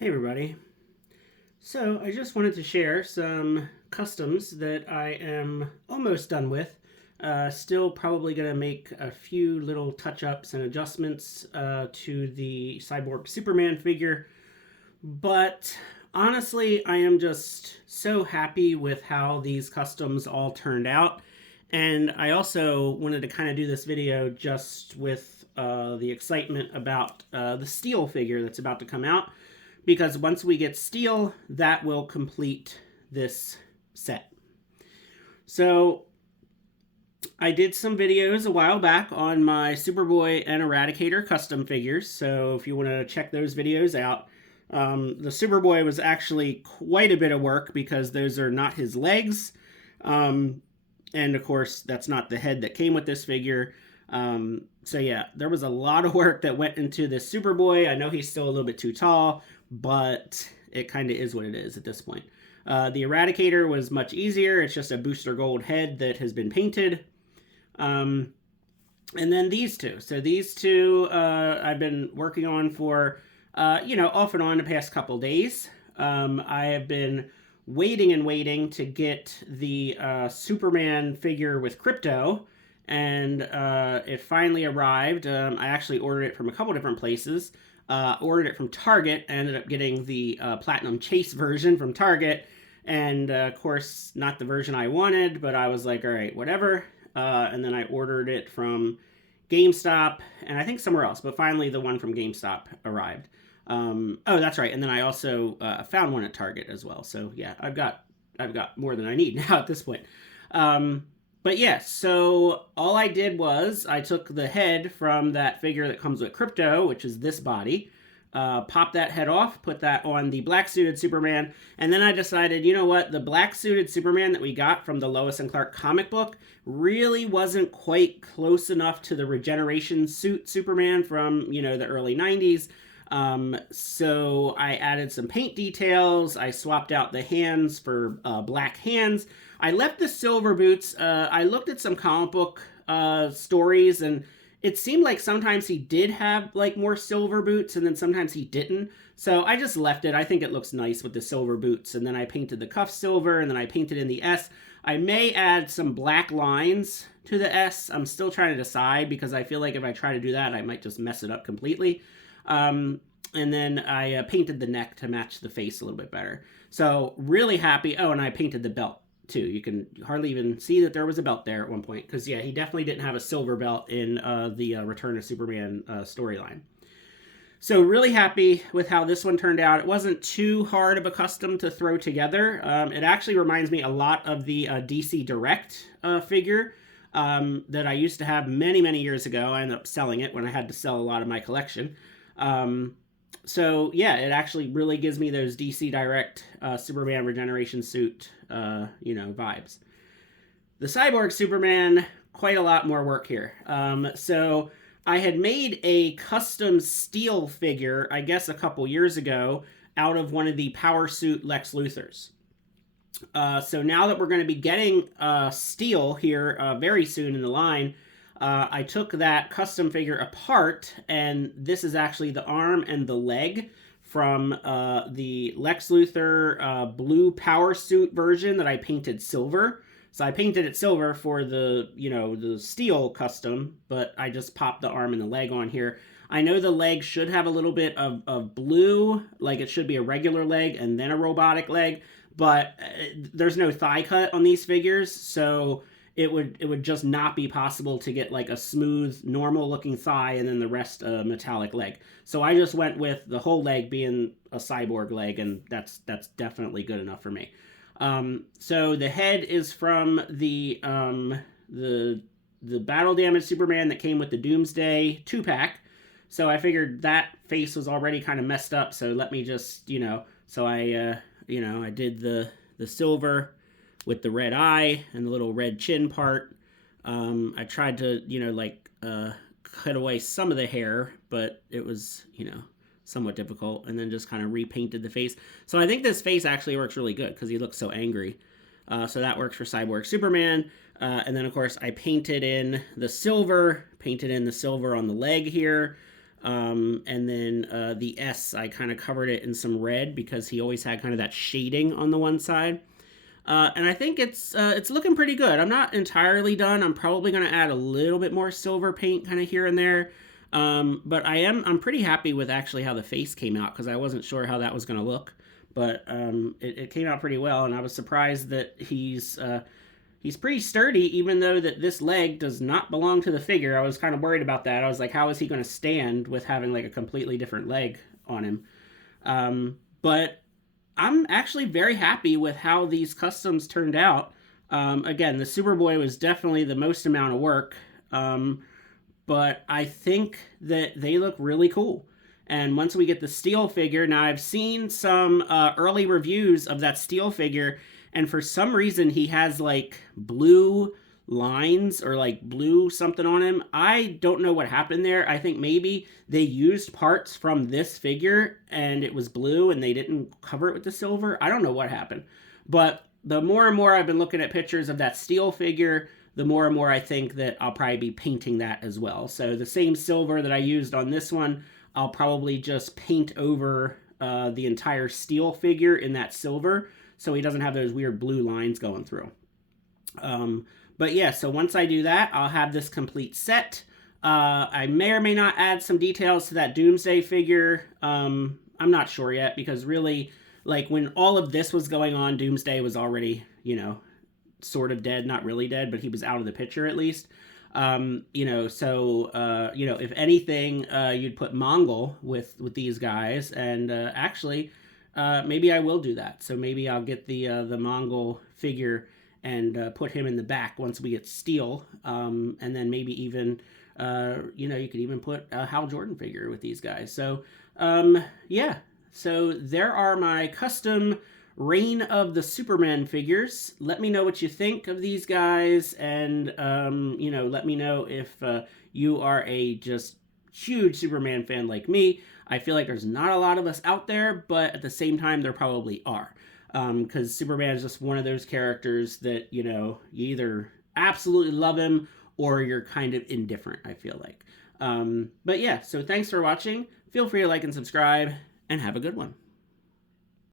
Hey everybody. So I just wanted to share some customs that I am almost done with. Still probably going to make a few little touch-ups and adjustments to the Cyborg Superman figure. But honestly, I am just so happy with how these customs all turned out. And I also wanted to kind of do this video just with the excitement about the Steel figure that's about to come out, because once we get Steel, that will complete this set. So I did some videos a while back on my Superboy and Eradicator custom figures, so if you want to check those videos out. The Superboy was actually quite a bit of work because those are not his legs. And of course, that's not the head that came with this figure. So yeah, there was a lot of work that went into this Superboy. I know he's still a little bit too tall, but it kind of is what it is at this point. The Eradicator was much easier. It's just a booster gold head that has been painted. And then these two. So these two I've been working on for, off and on the past couple days. I have been waiting and waiting to get the Superman figure with Crypto, and it finally arrived. I actually ordered it from a couple different places. Ordered it from Target. I ended up getting the Platinum Chase version from Target, and of course not the version I wanted, but I was like, all right, whatever. And then I ordered it from GameStop and I think somewhere else, but finally the one from GameStop arrived. Oh, that's right. And then I also found one at Target as well. So yeah, I've got more than I need now at this point. But yeah, so all I did was I took the head from that figure that comes with Crypto, which is this body, popped that head off, put that on the black suited Superman, and then I decided, you know what, the black suited Superman that we got from the Lois and Clark comic book really wasn't quite close enough to the regeneration suit Superman from, the early 90s. So I added some paint details. I swapped out the hands for black hands. I left the silver boots. I looked at some comic book stories, and it seemed like sometimes he did have like more silver boots, and then sometimes he didn't. So I just left it. I think it looks nice with the silver boots, and then I painted the cuff silver, and then I painted in the S. I may add some black lines to the S. I'm still trying to decide because I feel like if I try to do that, I might just mess it up completely. And then I painted the neck to match the face a little bit better. So really happy. Oh, and I painted the belt too. You can hardly even see that there was a belt there at one point, because yeah, he definitely didn't have a silver belt in the Return of Superman storyline. So really happy with how this one turned out. It wasn't too hard of a custom to throw together. It actually reminds me a lot of the DC Direct figure that I used to have many, many years ago. I ended up selling it when I had to sell a lot of my collection. So yeah, it actually really gives me those DC Direct Superman regeneration suit, vibes. The Cyborg Superman, quite a lot more work here. So I had made a custom Steel figure, I guess a couple years ago, out of one of the Power Suit Lex Luthors. So now that we're going to be getting Steel here very soon in the line, I took that custom figure apart, and this is actually the arm and the leg from the Lex Luthor blue power suit version that I painted silver. So I painted it silver for the, the Steel custom, but I just popped the arm and the leg on here. I know the leg should have a little bit of blue, like it should be a regular leg and then a robotic leg, but there's no thigh cut on these figures, so it would just not be possible to get like a smooth, normal looking thigh and then the rest a metallic leg. So I just went with the whole leg being a cyborg leg, and that's definitely good enough for me. So the head is from the battle damage Superman that came with the Doomsday 2-pack. So I figured that face was already kind of messed up, so let me just, so I did the silver with the red eye and the little red chin part. I tried to, cut away some of the hair, but it was, somewhat difficult, and then just kind of repainted the face. So I think this face actually works really good because he looks so angry. So that works for Cyborg Superman. And then, of course, I painted in the silver on the leg here. And then the S, I kind of covered it in some red because he always had kind of that shading on the one side. And I think it's looking pretty good. I'm not entirely done. I'm probably going to add a little bit more silver paint kind of here and there. But I'm pretty happy with actually how the face came out because I wasn't sure how that was going to look. But it came out pretty well, and I was surprised that he's pretty sturdy, even though that this leg does not belong to the figure. I was kind of worried about that. I was like, how is he going to stand with having like a completely different leg on him? But I'm actually very happy with how these customs turned out. Again, the Superboy was definitely the most amount of work, but I think that they look really cool. And once we get the steel figure, now I've seen some early reviews of that steel figure, and for some reason he has like blue lines or like blue something on him. I don't know what happened there. I think maybe they used parts from this figure and it was blue and they didn't cover it with the silver. I don't know what happened. But the more and more I've been looking at pictures of that steel figure, the more and more I think that I'll probably be painting that as well. So the same silver that I used on this one, I'll probably just paint over the entire steel figure in that silver so he doesn't have those weird blue lines going through. But yeah, so once I do that, I'll have this complete set. I may or may not add some details to that Doomsday figure. I'm not sure yet because really, like when all of this was going on, Doomsday was already, sort of dead, not really dead, but he was out of the picture at least. If anything, you'd put Mongol with these guys, and actually, maybe I will do that. So maybe I'll get the Mongol figure and put him in the back once we get Steel, and then maybe even you could even put a Hal Jordan figure with these guys. So yeah, so there are my custom Reign of the Supermen figures. Let me know what you think of these guys, and let me know if you are a just huge Superman fan like me. I feel like there's not a lot of us out there, but at the same time there probably are, because Superman is just one of those characters that you either absolutely love him or you're kind of indifferent, I feel like. But yeah, so thanks for watching. Feel free to like and subscribe, and have a good one.